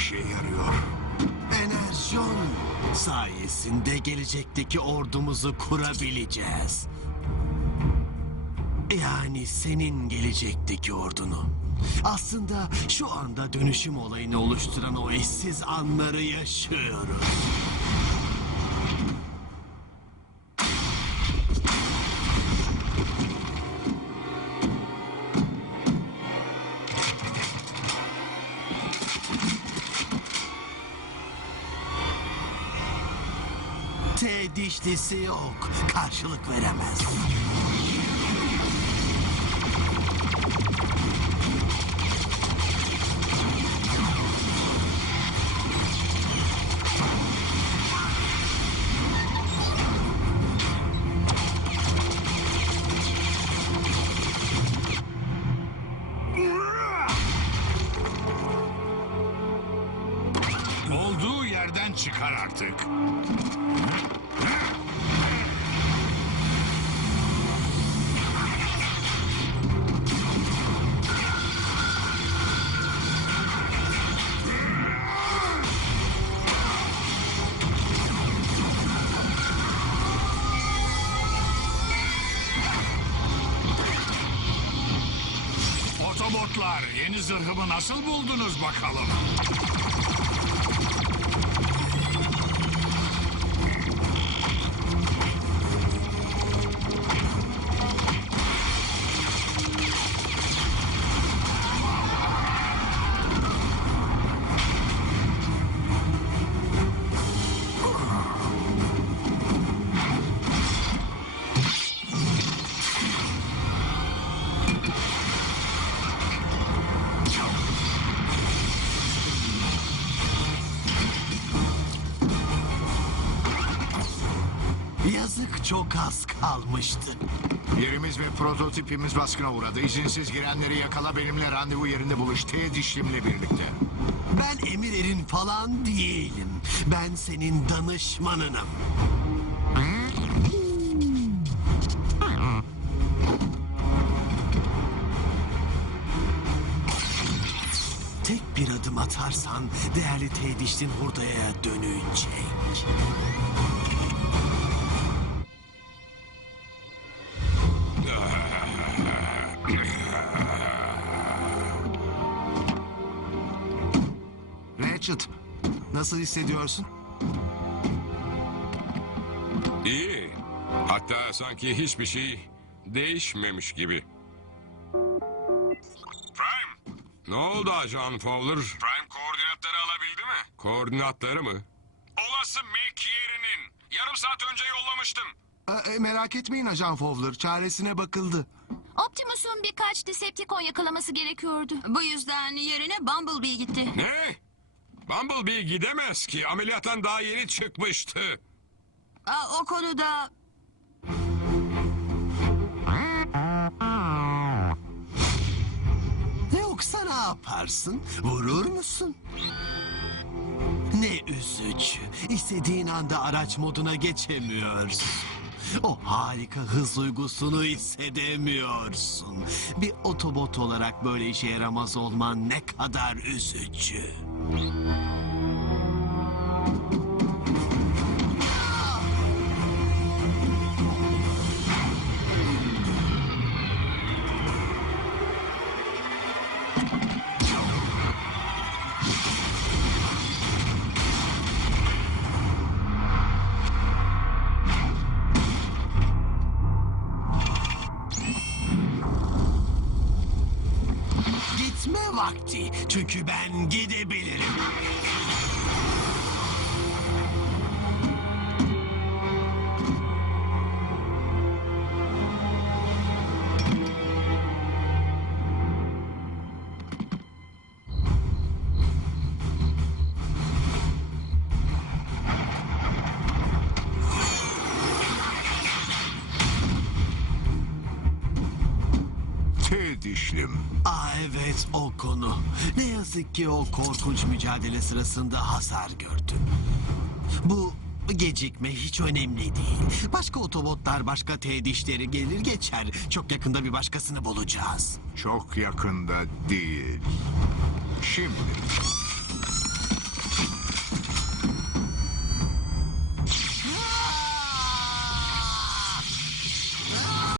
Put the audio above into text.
işe yarıyor. Enerjon sayesinde gelecekteki ordumuzu kurabileceğiz. Yani senin gelecekteki ordunu. Aslında şu anda dönüşüm olayını oluşturan o eşsiz anları yaşıyoruz. T dişlisi yok. Karşılık veremez. Yerden çıkar artık. Otobotlar yeni zırhımı nasıl buldunuz bakalım? Yazık çok az kalmıştı. Yerimiz ve prototipimiz baskına uğradı. İzinsiz girenleri yakala benimle randevu yerinde buluş. T dişlimle birlikte. Ben emir erin falan değilim. Ben senin danışmanınım. Tek bir adım atarsan değerli Teydiştin hurdaya dönecek. Ratchet, nasıl hissediyorsun? İyi. Hatta sanki hiçbir şey değişmemiş gibi. Prime. Ne oldu Ajan Fowler? Prime koordinatları alabildi mi? Koordinatları mı? Olası Mac yerinin. Yarım saat önce yollamıştım. Ee, e, merak etmeyin Ajan Fowler, çaresine bakıldı. Optimus'un birkaç Decepticon yakalaması gerekiyordu. Bu yüzden yerine Bumblebee gitti. Ne? Bumblebee gidemez ki. Ameliyattan daha yeni çıkmıştı. Aa, o konuda Yoksa ne yaparsın? Vurur musun? Ne üzücü. İstediğin anda araç moduna geçemiyorsun. O harika hız duygusunu hissedemiyorsun. Bir otobot olarak böyle işe yaramaz olman ne kadar üzücü. Thank you. Vakti. Çünkü ben gidebilirim. T dişlim. Aa evet o konu. Ne yazık ki o korkunç mücadele sırasında hasar gördü. Bu gecikme hiç önemli değil. Başka otobotlar başka T dişleri gelir geçer. Çok yakında bir başkasını bulacağız. Çok yakında değil. Şimdi